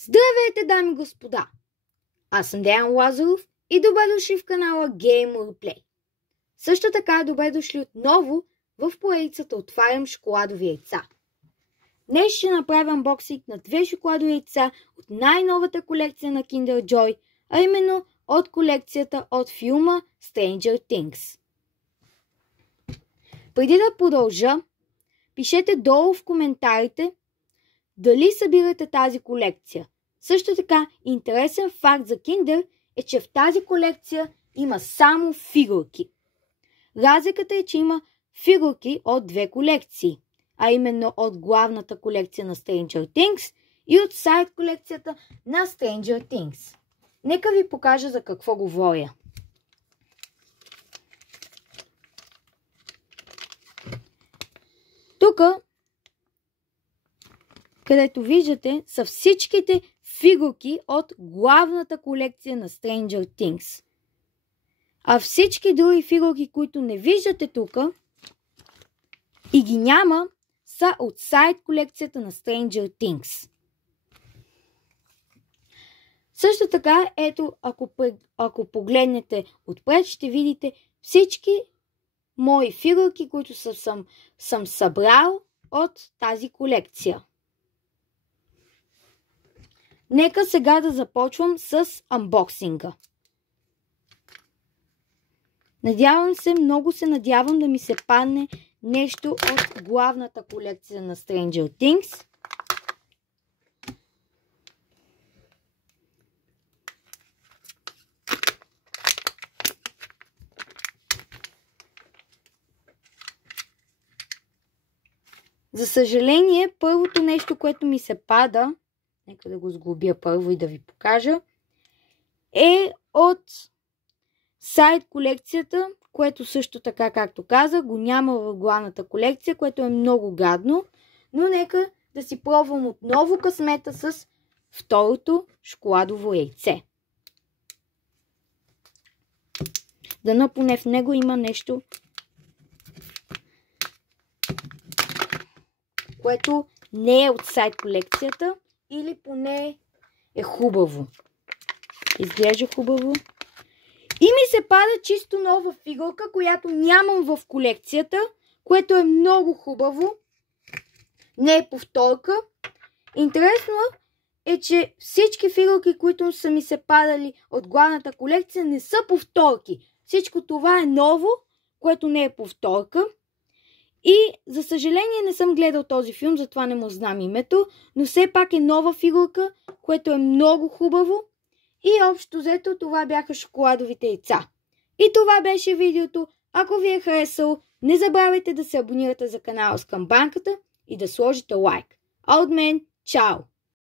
Здравейте, дами и господа! Аз съм Деян Лазаров и добре дошли в канала Game Play. Също така добре дошли отново в поредицата Отварям шоколадови яйца. Днес ще направя анбоксинг на 2 шоколадови яйца от най-новата колекция на Kinder Joy, а именно от колекцията от филма Stranger Things. Преди да продължа, пишете долу в коментарите дали събирате тази колекция. Също така, интересен факт за Kinder е, че в тази колекция има само фигурки. Разликата е, че има фигурки от 2 колекции, а именно от главната колекция на Stranger Things и от сайд колекцията на Stranger Things. Нека ви покажа за какво говоря. Тук, където виждате, са всичките фигурки от главната колекция на Stranger Things. А всички други фигурки, които не виждате тук и ги няма, са от сайд колекцията на Stranger Things. Също така, ето, ако погледнете отпред, ще видите всички мои фигурки, които съм събрал от тази колекция. Нека сега да започвам с анбоксинга. Много се надявам да ми се падне нещо от главната колекция на Stranger Things. За съжаление, първото нещо, което ми се пада, нека да го сглобя първо и да ви покажа, е от сайд колекцията, което също така, както казах, го няма в главната колекция, което е много гадно, но нека да си пробвам отново късмета с второто шоколадово яйце. Дано поне в него има нещо, което не е от сайд колекцията или поне е хубаво. Изглежда хубаво. И ми се пада чисто нова фигурка, която нямам в колекцията, което е много хубаво. Не е повторка. Интересно е, че всички фигурки, които са ми се падали от главната колекция, не са повторки. Всичко това е ново, което не е повторка. И, за съжаление, не съм гледал този филм, затова не му знам името, но все пак е нова фигурка, което е много хубаво. И общо взето това бяха шоколадовите яйца. И това беше видеото. Ако ви е харесало, не забравяйте да се абонирате за канала с камбанката и да сложите лайк. А от мен, чао!